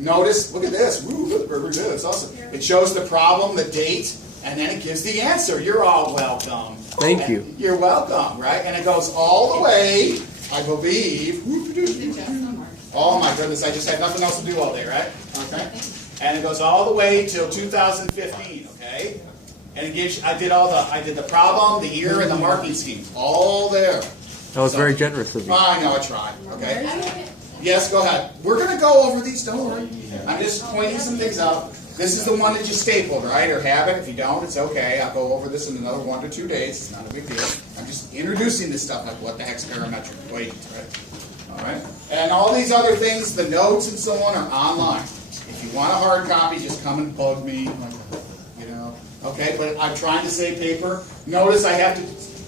Notice, look at this. Woo, look, Brevard did. It's awesome. It shows the problem, the date, and then it gives the answer. You're all welcome. Thank you. You're welcome, right? And it goes all the way, I believe. Oh my goodness, I just had nothing else to do all day, right? Okay. And it goes all the way till 2015, okay? And it gives, I did the problem, the year, and the marking scheme. All there. That was very generous of you. I know, I tried, okay? Yes, go ahead. We're going to go over these, don't worry. I'm just pointing some things out. This is the one that you stapled, right? Or have it. If you don't, it's okay. I'll go over this in another 1 to 2 days. It's not a big deal. I'm just introducing this stuff, like what the heck's parametric equations, right? All right? And all these other things, the notes and so on, are online. If you want a hard copy, just come and bug me. You know? Okay, but I'm trying to save paper. Notice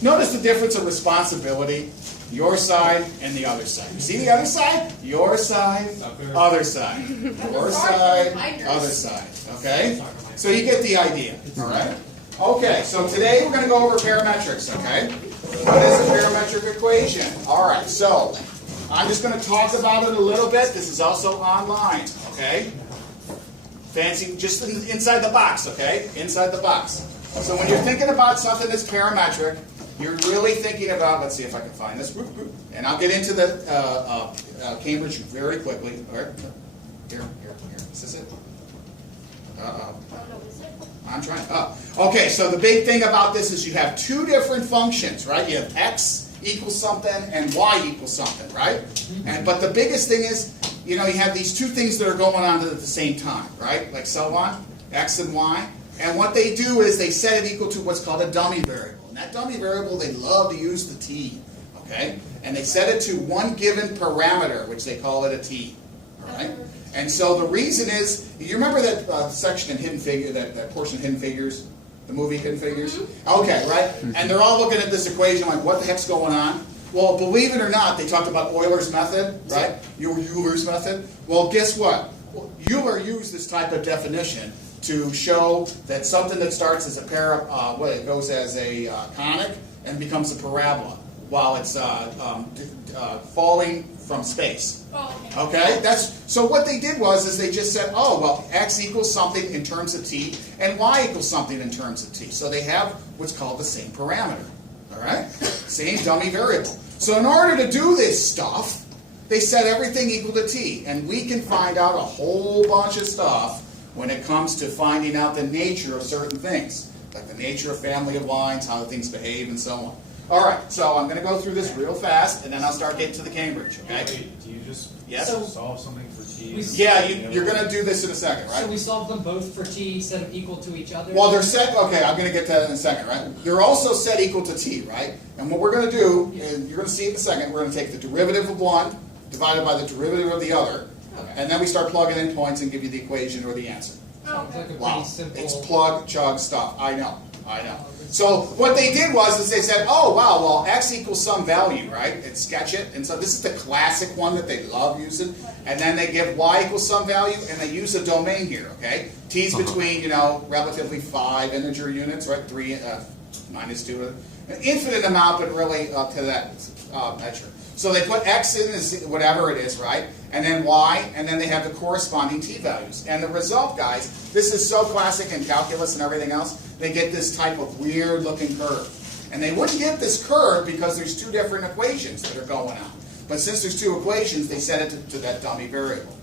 notice the difference of responsibility. Your side and the other side. You see the other side? Your side, other side. Your side, other side. Okay? So you get the idea. All right? Okay, so today we're going to go over parametrics. Okay? What is a parametric equation? All right, so I'm just going to talk about it a little bit. This is also online. Okay? Fancy, just inside the box. Okay? Inside the box. So when you're thinking about something that's parametric, you're really thinking about, let's see if I can find this, and I'll get into the Cambridge very quickly. All right. Here. Is this it? I'm trying. Okay, so the big thing about this is you have two different functions, right? You have x equals something and y equals something, right? But the biggest thing is, you have these two things that are going on at the same time, right? Like so on, x and y. And what they do is they set it equal to what's called a dummy variable. And that dummy variable, they love to use the t, okay? And they set it to one given parameter, which they call it a t, all right? And so the reason is, you remember that section in Hidden Figures, that portion of Hidden Figures, the movie Hidden Figures? Okay, right? And they're all looking at this equation like, what the heck's going on? Well, believe it or not, they talked about Euler's method, right? Euler's method. Well, guess what? Euler used this type of definition to show that something that starts as a it goes as a conic and becomes a parabola while it's falling from space. Okay, so what they did is they just said, oh well, x equals something in terms of t, and y equals something in terms of t. So they have what's called the same parameter. All right, same dummy variable. So in order to do this stuff, they set everything equal to t, and we can find out a whole bunch of stuff when it comes to finding out the nature of certain things, like the nature of family of lines, how things behave, and so on. All right, so I'm going to go through this real fast, and then I'll start getting to the Cambridge, okay? Wait, do you just solve something for t? Yeah, you're going to do this in a second, right? So we solve them both for t, set them equal to each other? Well, they're set, okay, I'm going to get to that in a second, right? They're also set equal to t, right? And what we're going to do, and you're going to see it in a second, we're going to take the derivative of one divided by the derivative of the other, and then we start plugging in points and give you the equation or the answer. Sounds like a Wow, pretty simple... it's plug, chug stuff. I know. So what they did is they said, oh, wow, well, x equals some value, right? And sketch it. And so this is the classic one that they love using. And then they give y equals some value, and they use a domain here, okay? T's between, relatively 5 integer units, right? 3 minus 2. An infinite amount, but really to that measure. So they put x in as whatever it is, right? And then y, and then they have the corresponding t values. And the result, guys, this is so classic in calculus and everything else, they get this type of weird-looking curve. And they wouldn't get this curve because there's two different equations that are going on. But since there's two equations, they set it to that dummy variable.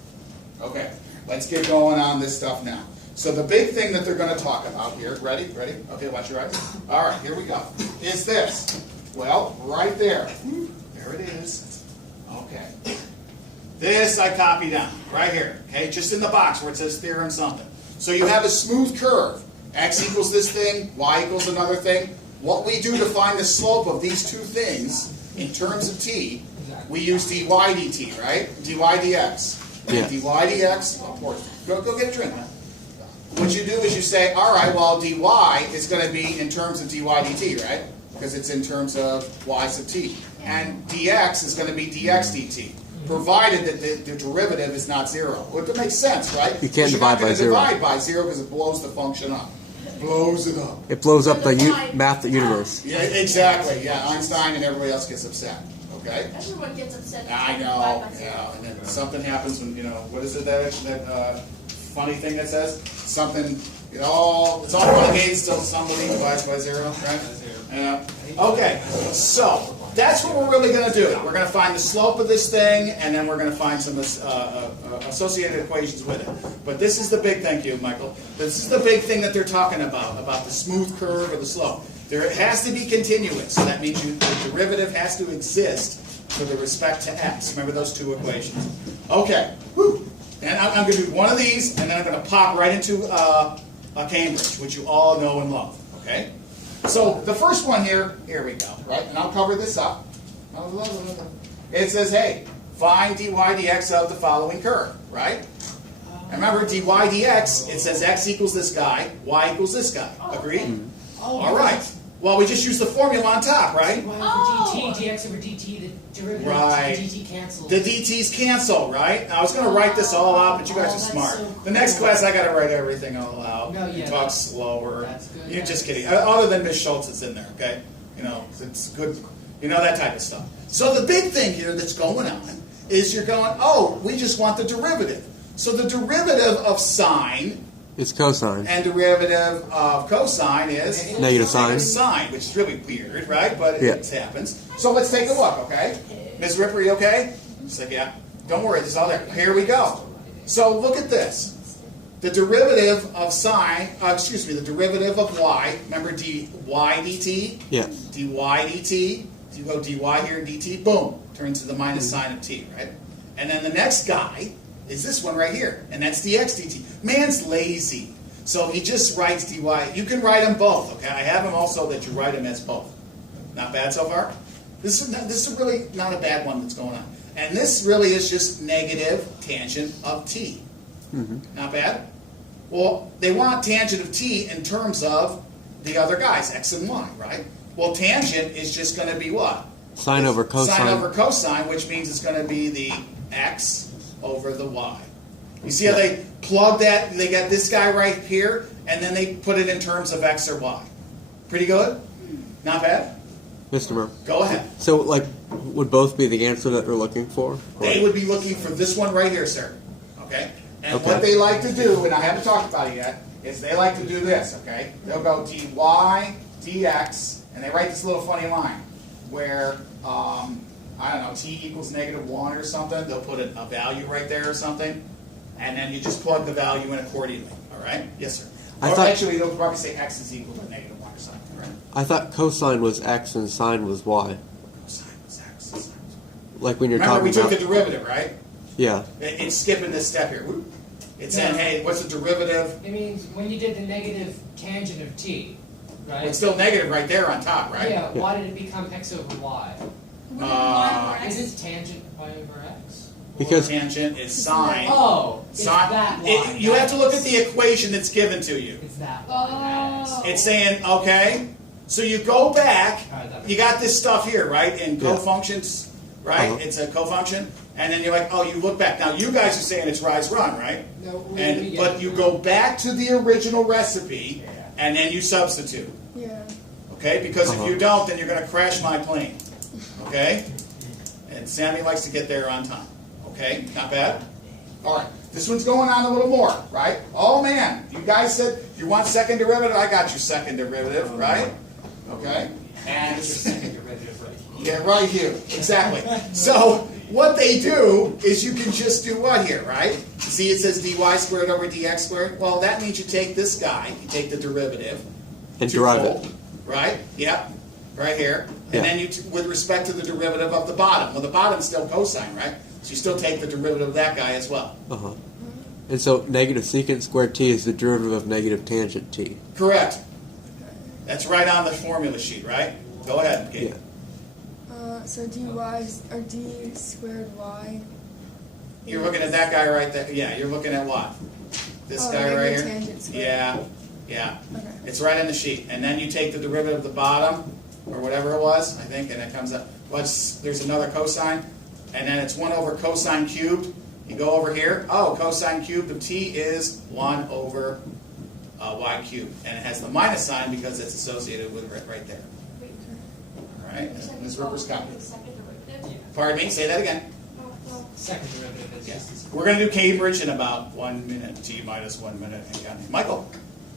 Okay, let's get going on this stuff now. So the big thing that they're going to talk about here, ready? Okay, watch your eyes. All right, here we go. Is this. Well, right there. There it is. Okay. This I copied down, right here. Okay, just in the box where it says theorem something. So you have a smooth curve. X equals this thing, y equals another thing. What we do to find the slope of these two things in terms of t, we use dy dt, right? dy dx. Yeah. dy dx, of course. Go get a drink. What you do is you say, all right, well, dy is going to be in terms of dy dt, right? Because it's in terms of y sub t. And dx is going to be dx dt, provided that the derivative is not 0. Well, it makes sense, right? You can't divide by 0. Divide by 0 because it blows the function up. Blows it up. It blows up the math universe. Yeah, exactly. Yeah, Einstein and everybody else gets upset. okay? Everyone gets upset. I know, yeah, and then something happens when, what is it that funny thing that says? Something, it's all fun and games until somebody divides by 0, right? Yeah. Okay, so that's what we're really going to do. We're going to find the slope of this thing, and then we're going to find some associated equations with it. But this is the big, thank you, Michael. This is the big thing that they're talking about the smooth curve or the slope. It has to be continuous, so that means the derivative has to exist with respect to x. Remember those two equations. Okay, whew. And I'm going to do one of these, and then I'm going to pop right into a Cambridge, which you all know and love. Okay? So the first one here we go, right? And I'll cover this up. It says, hey, find dy dx of the following curve, right? And remember, dy dx, it says x equals this guy, y equals this guy. Agreed? All right. Well, we just use the formula on top, right? dy over dt, dx over dt, the derivative Right. of dt cancels. The dt's cancel, right? Now, I was going to write this all out, but you guys are smart. So The next class, I got to write everything all out. No, You yeah, talk that's- slower. that's good. You're just kidding. Other than Miss Schultz is in there, okay? It's good. That type of stuff. So the big thing here that's going on is you're going, oh, we just want the derivative. So the derivative of sine It's cosine. and derivative of cosine is Negative sine. sine, which is really weird, right? But Yeah. it happens. So let's take a look, okay? Ms. Ripper, you okay? She's like, yeah. Don't worry, this is all there. Here we go. So look at this. The derivative of sine, the derivative of y, remember dy dt? Yeah. dy dt, you go dy here, dt, boom, turns to the minus sine of t, right? And then the next guy is this one right here, and that's dx dt. Man's lazy, so he just writes dy. You can write them both, okay? I have them also that you write them as both. Not bad so far? This is really not a bad one that's going on. And this really is just negative tangent of t. Not bad? Well, they want tangent of t in terms of the other guys, x and y, right? Well, tangent is just going to be what? Sine over cosine. Sine over cosine, which means it's going to be the x over the y. You see how they plug that? They got this guy right here, and then they put it in terms of x or y. Pretty good? Not bad? Mr. Murmer. Go ahead. So, would both be the answer that they're looking for? They would be looking for this one right here, sir. Okay? And Okay. what they like to do, and I haven't talked about it yet, is they like to do this, okay? They'll go dy dx, and they write this little funny line where, I don't know, t equals -1 or something. They'll put a value right there or something, and then you just plug the value in accordingly. All right? Yes, sir. I Or thought- actually, they'll probably say x is equal to -1 or something, right? I thought cosine was x and sine was y. Sine was x, sine was y. Like when you're Remember, we talking took the about... derivative, right? Yeah. It's skipping this step here. Whoop. It's saying, hey, what's the derivative? It means when you did the negative tangent of t, right? It's still negative right there on top, right? Yeah, why did it become x over y? Isn't tangent y over x? Because- Tangent is sine. Oh, it's Sine. that line. You have to look at the equation that's given to you. It's that line. that is. It's saying, okay, so you go back, Alright, that makes you got this stuff here, right, in Yeah. cofunctions, right? Uh-huh. It's a cofunction, and then you're like, oh, you look back. Now, you guys are saying it's rise, run, right? No, But you go back to the original recipe, and then you substitute. Yeah. Okay? Because if Uh-huh. you don't, then you're going to crash my plane. Okay? And Sammy likes to get there on time. Okay? Not bad? All right. This one's going on a little more, right? Oh, man. You guys said you want second derivative. I got your second derivative, right? Okay? And yeah, right here. Exactly. So what they do is you can just do what here, right? See, it says dy squared over dx squared. Well, that means you take this guy, you take the derivative, And derive twofold, it. right? Yep, right here. And Yeah. then you, with respect to the derivative of the bottom. Well, the bottom's still cosine, right? So you still take the derivative of that guy as well. Uh-huh. And so negative secant squared t is the derivative of negative tangent t. Correct. That's right on the formula sheet, right? Go ahead, Kate. Yeah. So dy or d squared y. You're looking at that guy right there. Yeah, you're looking at what? This Oh, guy right negative here? tangent squared. Yeah, yeah. Okay. It's right on the sheet. And then you take the derivative of the bottom, or whatever it was, I think, and it comes up. There's another cosine, and then it's 1 over cosine cubed. You go over here. Oh, cosine cubed of t is 1 over y cubed. And it has the minus sign because it's associated with it right there. All right? Ms. Ripper's copy. Second derivative? Pardon me, say that again. Second derivative is Yes. just We're going to do Cambridge in about 1 minute, T minus 1 minute. And counting. Michael,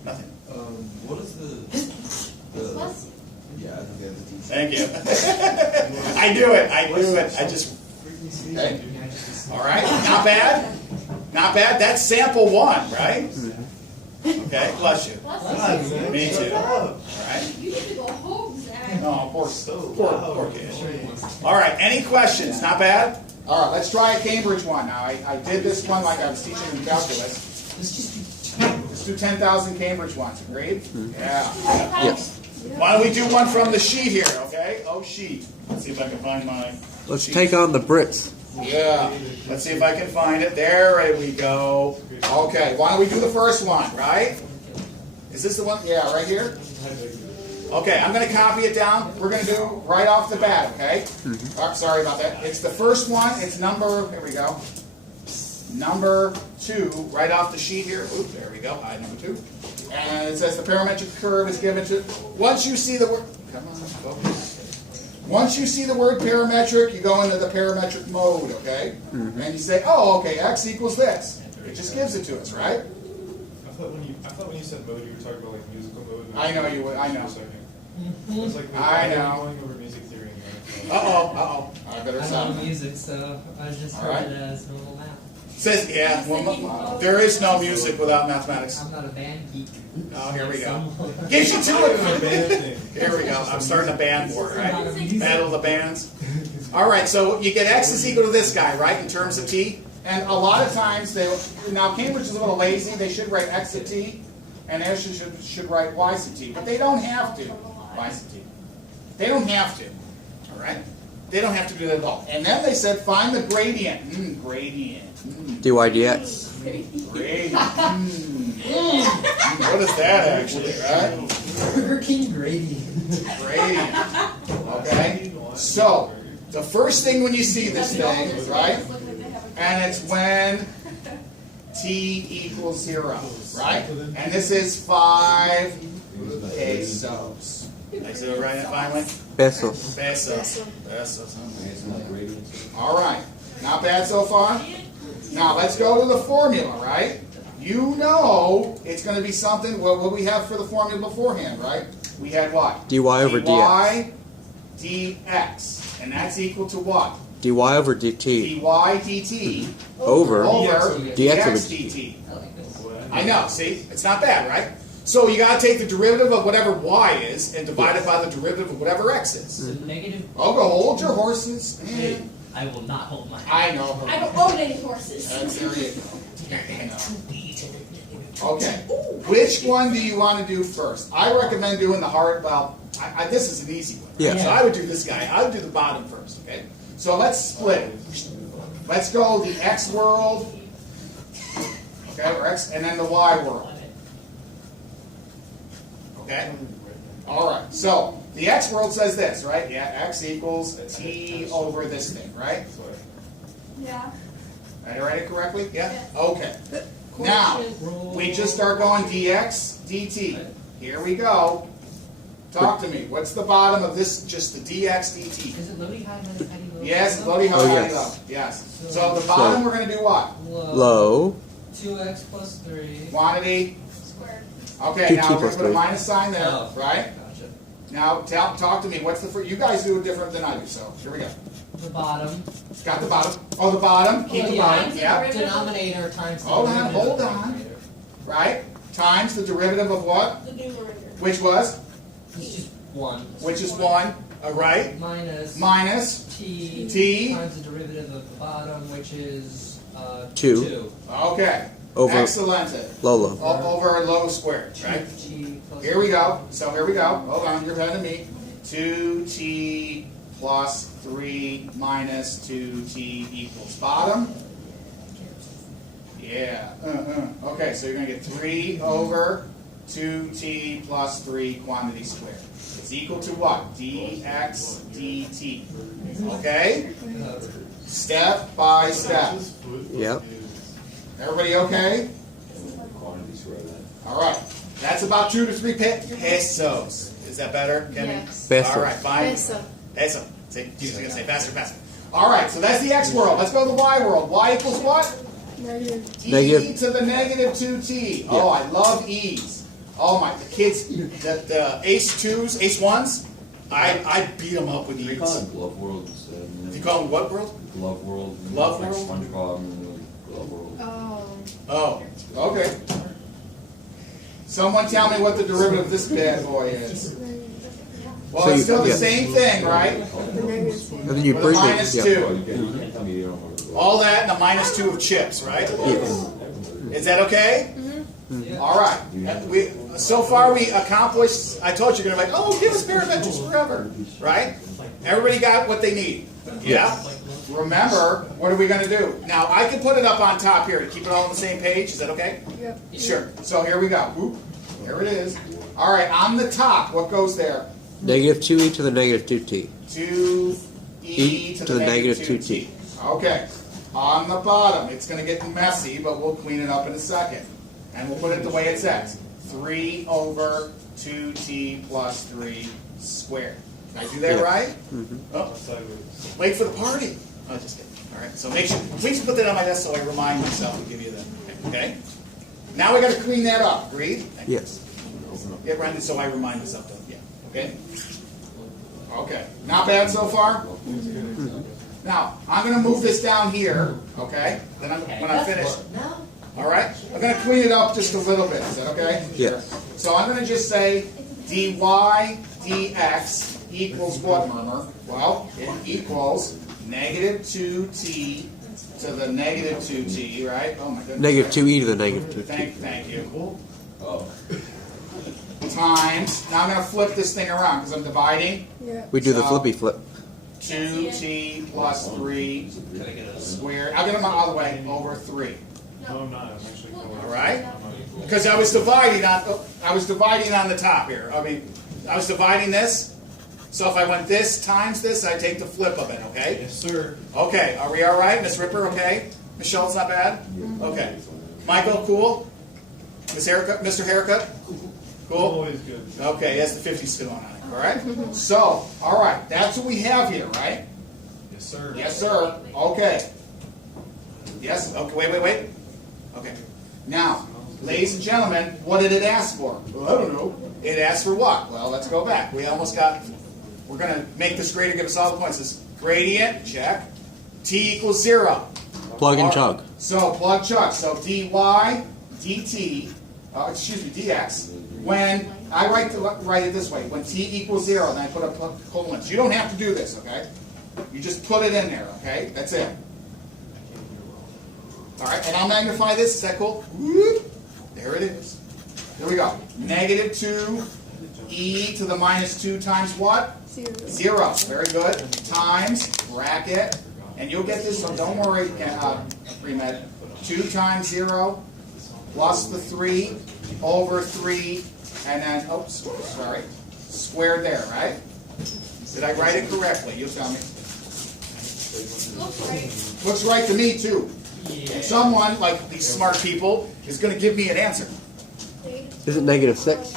nothing. What is the yeah, I think that's the teacher. Thank you. I knew it. I knew it. I just. Okay. All right. Not bad. Not bad. That's sample 1, right? Okay. Bless you. Me too. All right. You need to go home, Zach. Oh, poor kid. All right. Any questions? Not bad. All right. Let's try a Cambridge one now. I did this one like I was teaching in calculus. Let's do 10,000 Cambridge ones. Agreed? Yeah. Yes. Why don't we do one from the sheet here, okay? Oh, sheet. Let's see if I can find my Let's sheet. take on the Brits. Yeah. Let's see if I can find it. There we go. Okay, why don't we do the first one, right? Is this the one? Yeah, right here? Okay, I'm going to copy it down. We're going to do right off the bat, okay? Oh, sorry about that. It's the first one. It's number, here we go. Number 2, right off the sheet here. Oop, there we go. Number 2. And it says the parametric curve is given to. Once you see the word, come on, focus. Once you see the word parametric, you go into the parametric mode, okay? And you say, oh, okay, x equals this. It just gives it to us, right? I thought when you said mode, you were talking about like musical mode. I know you would. I know. It's like I know. going over music theory. Uh-oh. I better I stop. know music, so I just All heard right. it as normal math. Says, yeah, well, there is no music without mathematics. I'm not a band geek. Oh, here we go. So- Get you to it. Band thing. Here we go. I'm starting a band board, right? Battle of the bands. All right, so you get x is equal to this guy, right, in terms of t? And a lot of times, now Cambridge is a little lazy. They should write x of t, and they should write y of t. But they don't have to, y of t. They don't have to, all right? They don't have to do that at all. And then they said, find the gradient. Gradient. dy dx. Gradient. What is that actually, right? Working gradient. Gradient. Okay? So, the first thing when you see this thing, right? And it's when t equals 0, right? And this is 5 pesos. I said it right finally? Pesos. Pesos. All right. Not bad so far? Now, let's go to the formula, right? You know it's going to be something, what we have for the formula beforehand, right? We had what? dy over dx. dx. And that's equal to what? dy over dt. dy dt Over over dx over dt. I know, see? It's not bad, right? So you got to take the derivative of whatever y is and divide it by the derivative of whatever x is. So negative. Oh, go hold your horses. I will not hold my. I know. I don't own any horses. That's there you go. I know. Okay. Which one do you want to do first? I recommend doing the hard. Well, this is an easy one. Yeah. So I would do this guy. I would do the bottom first. Okay. So let's split it. Let's go the x world. Okay, or x, and then the y world. Okay. All right. So the x world says this, right? Yeah. X equals t over this thing, right? Yeah. Did I write it correctly? Yeah? Yes. Okay. Now, we just start going dx, dt. Here we go. Talk to me. What's the bottom of this, just the dx, dt? Is it loading high, loading low? Yes, loading high, Oh, high, yes. low. Yes. So the bottom, we're going to do what? Low. 2x plus 3. Quantity. Squared. Okay, 2t now we're going plus to put a 3. minus sign there, Oh. right? Gotcha. Now, talk to me. What's the first? You guys do it different than I do, so here we go. The bottom. Got the bottom. Oh, the bottom. Keep the bottom. Yeah. Denominator times the Hold on, derivative hold of the on. numerator. Right? Times the derivative of what? The numerator. Which was? It's just 1. Which is 1. Right? Minus Minus t times the derivative of the bottom, which is 2. Okay. Over Excellent. low. Over low squared, right? 2t plus Here we go. So here we go. Hold on, you're ahead of me. 2t plus 3 minus 2t equals bottom. Yeah. Okay, so you're going to get 3 over 2t plus 3 quantity squared. It's equal to what? dx dt. Okay? Step by step. Yep. Everybody okay? All right. That's about 2 to 3 pesos. Is that better, Kenny? Yes. Pesos. All right, fine. Peso. Peso. Say, you're going to say faster, faster. All right, so that's the x world. Let's go to the y world. Y equals what? Negative. E to the negative 2t. Oh, I love e's. Oh my, the kids, the ACE 2s, ACE 1s, I beat them up with They call e's. it Glove World instead. You call them what world? Glove World. Glove like World? SpongeBob and Glove World. Oh. Oh, okay. Someone tell me what the derivative of this bad boy is. Well, So it's you- still the yeah. same thing, right? The negative. And then you With a bring minus it. 2. You can't tell me you don't know what it was. All that and a minus 2 of chips, right? Yes. Is that okay? All right. So far we accomplished, I told you, you're going to be like, oh, give us parametrics forever, right? Everybody got what they need. Yeah? Remember, what are we going to do? Now, I can put it up on top here to keep it all on the same page. Is that okay? Yep. Sure. So here we go. Whoop. There it is. All right, on the top, what goes there? Negative 2e to the negative 2t. 2e to the negative 2t. Okay. On the bottom, it's going to get messy, but we'll clean it up in a second. And we'll put it the way it says. 3 over 2t plus 3 squared. Did I do that Yeah. right? Mm-hmm. Oh, Sideways. wait for the party. Oh, just kidding. All right, so make sure, please put that on my desk so I remind myself to give you that. Okay? Now we got to clean that up. Agreed? Yes. Get around it so I remind myself to. Yeah. Okay? Okay. Not bad so far? Now, I'm going to move this down here, okay? Then when I'm finished. All right? I'm going to clean it up just a little bit. Is that okay? Yeah. So I'm going to just say dy dx equals what, Murmer? Well, it equals negative 2t to the negative 2t, right? Oh, my goodness. Negative 2e to the negative 2t. Thank you. Oh. Times. Now I'm going to flip this thing around because I'm dividing. Yeah. We do the So- flippy flip. 2t plus 3 squared. I'll get them out of the way. Over 3. No, I'm not. I'm actually going. All right? Because I was dividing on the top here. I mean, I was dividing this. So if I went this times this, I take the flip of it. Okay? Yes, sir. Okay. Are we all right, Miss Ripper? Okay. Michelle's not bad. Okay. Michael, cool. Miss Haircut, Mr. Haircut, cool. Always good. Okay, that's the 50 spin on it. All right. So, all right. That's what we have here, right? Yes, sir. Yes, sir. Okay. Yes. Okay. Wait. Okay. Now, ladies and gentlemen, what did it ask for? Well, I don't know. It asked for what? Well, let's go back. We almost got. We're going to make this gradient give us all the points. This gradient, check. T equals 0. Plug and chug. So plug chug. So dy dt. Dx. When I write it this way, when t equals 0, then I put a colon. You don't have to do this, okay? You just put it in there, okay? That's it. All right, and I'll magnify this. Is that cool? Whoop. There it is. Here we go. Negative 2e to the minus 2 times what? 0. Very good. Times, bracket, and you'll get this, so don't worry, pre-med. 2 times 0 plus the 3 over 3, and then, oops, sorry, squared there, right? Did I write it correctly? You tell me. Looks right. Looks right to me, too. Someone, like these smart people, is going to give me an answer. Is it negative 6?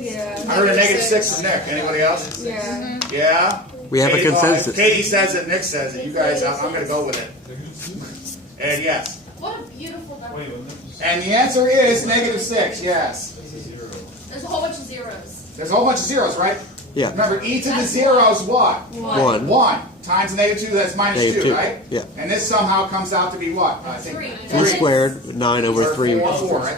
Yeah. I heard a negative 6 from Nick. Anybody else? Yeah. Yeah? We have a Katie, consensus. if Katie says it, Nick says it. You guys, I'm going to go with it. And yes. What a beautiful number. Wait, wasn't it just And the answer is negative 6, yes. zero? There's a whole bunch of zeros. There's a whole bunch of zeros, right? Yeah. Remember, e to the 0 is what? 1. 1 times a negative 2, that's minus Negative 2, 2, right? yeah. And this somehow comes out to be what? I think 3. 3 squared, 9 over Or 3. 4, right?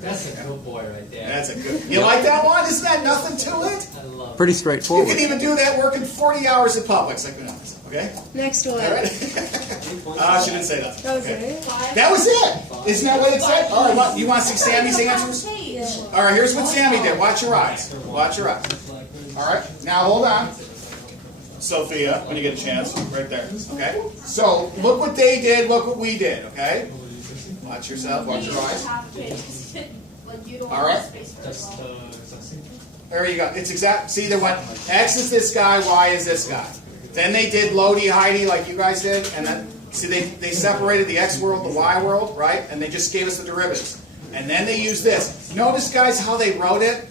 That's a good boy right there. That's a good. You like that one? Isn't that nothing to it? I love Pretty You straightforward. can even do that working 40 hours in Publix, like we know. Okay? Next one. All right? She didn't say that. That was Okay. it. That was it. Isn't that what it said? All right, you want to see Sammy's answers? All right, here's what Sammy did. Watch your eyes. Watch your eyes. All right, now hold on. Sophia, when you get a chance, right there. Okay? So, look what they did, look what we did, okay? Watch yourself, watch your eyes. All right. There you go. It's exact. See, they went, X is this guy, Y is this guy. Then they did Lodi, Heidi, like you guys did, and then, see, they separated the X world, the Y world, right? And they just gave us the derivatives. And then they used this. Notice, guys, how they wrote it?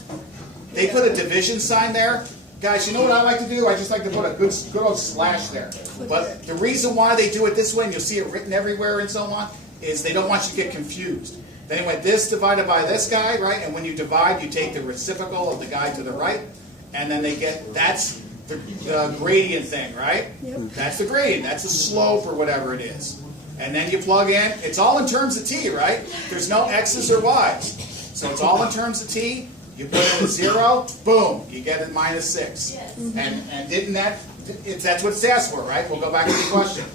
They put a division sign there. guys, you know what I like to do? I just like to put a good old slash there. But the reason why they do it this way, and you'll see it written everywhere and so on, is they don't want you to get confused. Then went this divided by this guy, right? And when you divide, you take the reciprocal of the guy to the right, and then they get, that's the gradient thing, right? Yep. That's the gradient. That's the slope or whatever it is. And then you plug in, it's all in terms of t, right? There's no x's or y's. So it's all in terms of t. You put in a 0, boom, you get a -6. Yes. And didn't that, that's what it's asked for, right? We'll go back to the question.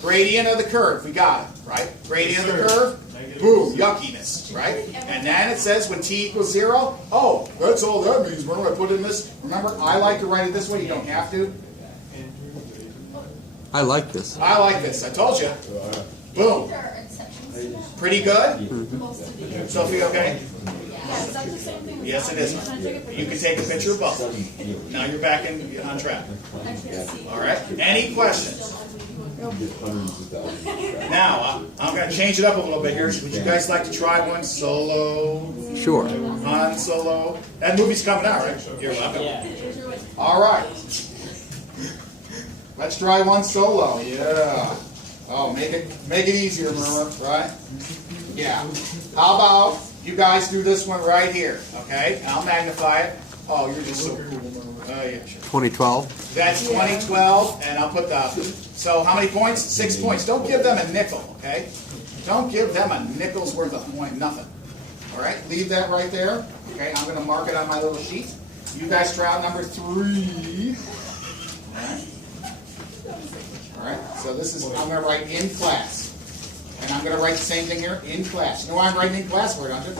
Gradient of the curve, we got it, right? Gradient of the curve, boom, yuckiness, right? And then it says when t equals 0, oh, that's all that means. Where do I put in this? Remember, I like to write it this way, you don't have to. I like this. I like this, I told you. Boom. There are exceptions to that. Pretty good? Most of the. Sophie, okay? Yeah, is that the same thing? Yes, it is. Can I take a picture? You can take a picture of both. Now you're back on track. I can't see. All right? Any questions? Hundreds of thousands. Now, I'm going to change it up a little bit here. Would you guys like to try one solo? Sure. Han Solo? That movie's coming out, right? You're welcome. All right. Let's try one solo. Yeah. Oh, make it easier, Murmer, right? Yeah. How about you guys do this one right here, okay? I'll magnify it. Oh, you're just so cool, Murmer. Oh, yeah, sure. 2012. That's 2012, and I'll put the, so how many points? 6 points. Don't give them a nickel, okay? Don't give them a nickel's worth of point, nothing. All right, leave that right there. Okay, I'm going to mark it on my little sheet. You guys try out number 3. All right, so this is, I'm going to write in class. And I'm going to write the same thing here, in class. You know why I'm writing in class for it, don't you?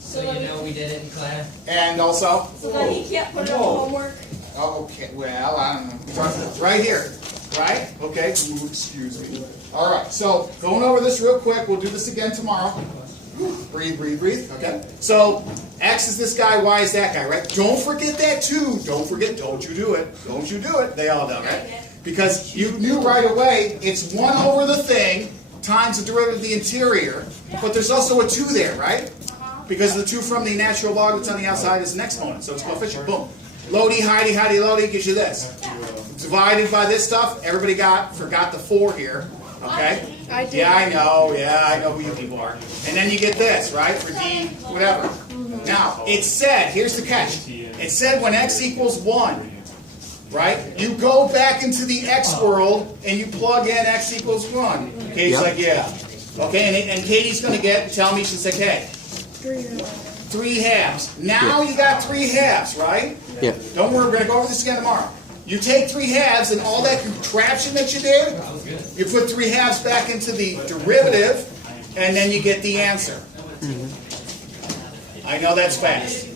So you know we did it in class? And also, So then he can't put it on homework. oh, okay, well, I don't know. It's right here, right? Okay, ooh, excuse me. All right, so going over this real quick. We'll do this again tomorrow. Breathe, breathe, breathe. Okay, so X is this guy, Y is that guy, right? Don't forget that too. Don't forget, don't you do it. Don't you do it. They all know, right? Because you knew right away it's 1 over the thing times the derivative of the interior, but there's also a 2 there, right? Because the 2 from the natural log that's on the outside is an exponent, so it's coefficient. Boom. Lodi, Heidi, Heidi, Lodi gives you this. Divided by this stuff, everybody forgot the 4 here. Okay? I did. Yeah, I know who you people are. And then you get this, right? For D, whatever. Now, it said, here's the catch. It said when x equals 1, right? You go back into the x world and you plug in x equals 1. Katie's like, yeah. Okay, and Katie's going to tell me, she's like, hey, 3 halves. Now you got 3 halves, right? Yeah. Don't worry, we're going to go over this again tomorrow. You take 3 halves and all that contraption that you did, you put 3 halves back into the derivative, and then you get the answer. I know that's fast.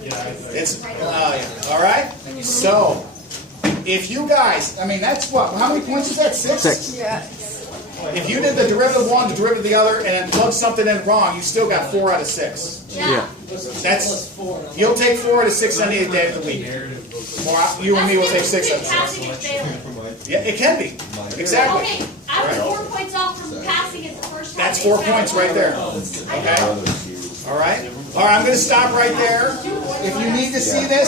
It's, yeah. All right? So, if you guys, I mean, that's what? How many points is that? 6? 6. Yeah. If you did the derivative of 1, the derivative of the other, and then plug something in wrong, you still got 4 out of 6. Yeah. That's, you'll take 4 out of 6 any day of the week. Or you and me will take 6 out of 6. Passing and failing. Yeah, it can be. Exactly. Okay, I was 4 points off from passing it the first time. That's 4 points right there. Okay? All right? All right, I'm going to stop right there. If you need to see this,